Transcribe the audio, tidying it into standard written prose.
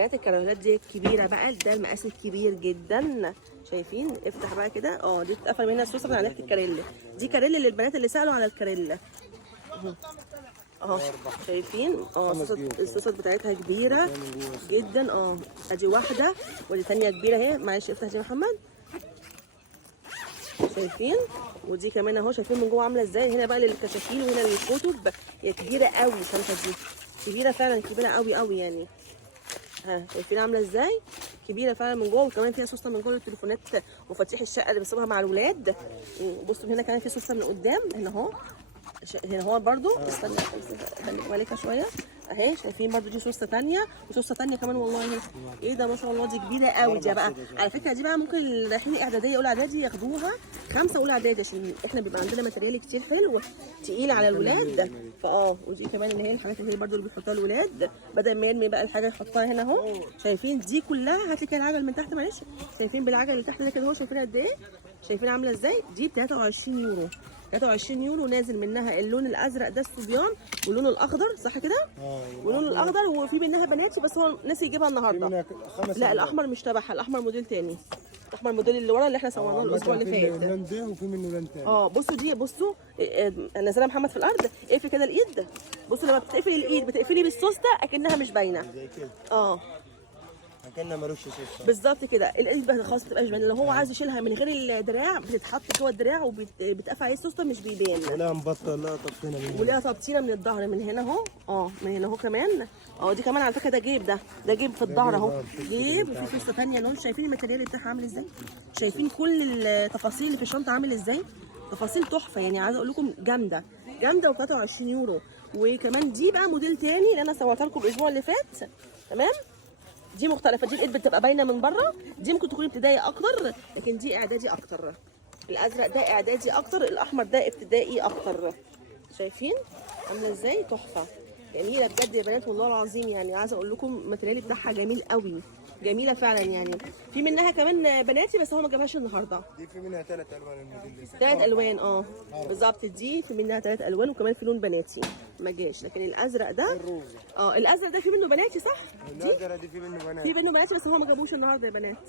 الكرافلات دي كبيره بقى، ده المقاس الكبير جدا. شايفين؟ افتح بقى كده، دي بتتقفل منها السوسه من ناحيه الكاريلا. دي كاريلا للبنات اللي سالوا على الكاريلا اهو. شايفين؟ السوسه بتاعتها كبيره جدا. ادي واحده ودي ثانيه كبيره اهي. معلش افتح دي يا محمد. شايفين؟ ودي كمان اهو. شايفين من جوه عامله ازاي؟ هنا بقى للكشاكيل وهنا للكتب. هي كبيره قوي الشنطه دي، كبيره فعلا، كبيره قوي قوي يعني. شايفين عامله ازاي؟ كبيره فعلا من جوه. وكمان فيها سوسته من جوه للتليفونات ومفاتيح الشقه اللي بيسيبوها مع الولاد. بصوا هنا كمان في سوسته من قدام هنا اهو. هنا هو برضو. استنى خليك مالكه شويه اهي. شايفين برضو دي سوسته ثانيه وسوسته ثانيه كمان. والله ايه ده ما شاء الله، دي كبيره قوي. دي بقى على فكره دي بقى ممكن اللي رايحين اعداديه اولى اعدادي ياخدوها، 5 اولى اعدادي، عشان احنا بيبقى عندنا ماتريال كتير حلو تقيل على الولاد. ودي كمان اللي هي الحاجات اللي هي برضو اللي بيحطوها الولاد بدل ما يرمي بقى الحاجه يحطها هنا اهو. شايفين دي كلها؟ هات لي كده العجل من تحت معلش. شايفين بالعجل اللي تحت ده كده اهو؟ شايفين قد ايه؟ شايفين عامله ازاي؟ دي ب 23 يورو. 23 يورو. نازل منها اللون الازرق ده الصبيان، واللون الاخضر صح كده؟ واللون الاخضر. وفي منها بناتي بس هو ناسي يجيبها النهارده. لا الاحمر مش تبعها، الاحمر موديل تاني. الاحمر موديل اللي ورا اللي احنا صورناه الاسبوع اللي فات. اللون ده وفي منه لون تاني. بصوا دي، بصوا نزلها محمد في الارض. اقفل كده الايد. بصوا لما بتقفلي الايد بتقفلي بالسوسته اكنها مش باينه. زي كده. كأنها ملوش سوسته. بالظبط كده. الايد بقى خلاص تبقى مش باينه. لو هو عايز يشيلها من غير الدراع بتتحط جوه الدراع وبتقفل عليه السوسته مش بيبان. ولا مبطل لا تبطينه من هنا. وليها تبطينه من الظهر من هنا اهو. من هنا اهو كمان. دي كمان على فكره ده جيب، ده جيب في الظهر اهو. جيب. وفي سوسته ثانيه لون. شايفين الماتيريال بتاعها عامل ازاي؟ شايفين كل التفاصيل اللي في الشنطه عامل ازاي؟ تفاصيل تحفه يعني. عايزه اقول لكم جامده جامده. و 23 يورو. وكمان دي بقى موديل تاني اللي انا صورتها لكم الاسبوع اللي فات. تمام؟ دي مختلفه. دي الايد بتبقى باينه من بره. دي ممكن تكون ابتدائي اكتر، لكن دي اعدادي اكتر. الازرق ده اعدادي اكتر، الاحمر ده ابتدائي اكتر. شايفين عامله ازاي؟ تحفه جميله بجد يا بنات والله العظيم. يعني عايزه اقول لكم الماتريال بتاعها جميل قوي، جميله فعلا يعني. في منها كمان بناتي بس هو ما جابهاش النهارده. دي في منها 3 الوان الموديل ده. 3 الوان بالظبط. دي في منها 3 الوان وكمان في لون بناتي ما جاش. لكن الازرق ده الازرق ده في منه بناتي صح؟ الازرق دي في منه بنات. في منه بناتي بس هو ما جابوش النهارده يا بنات.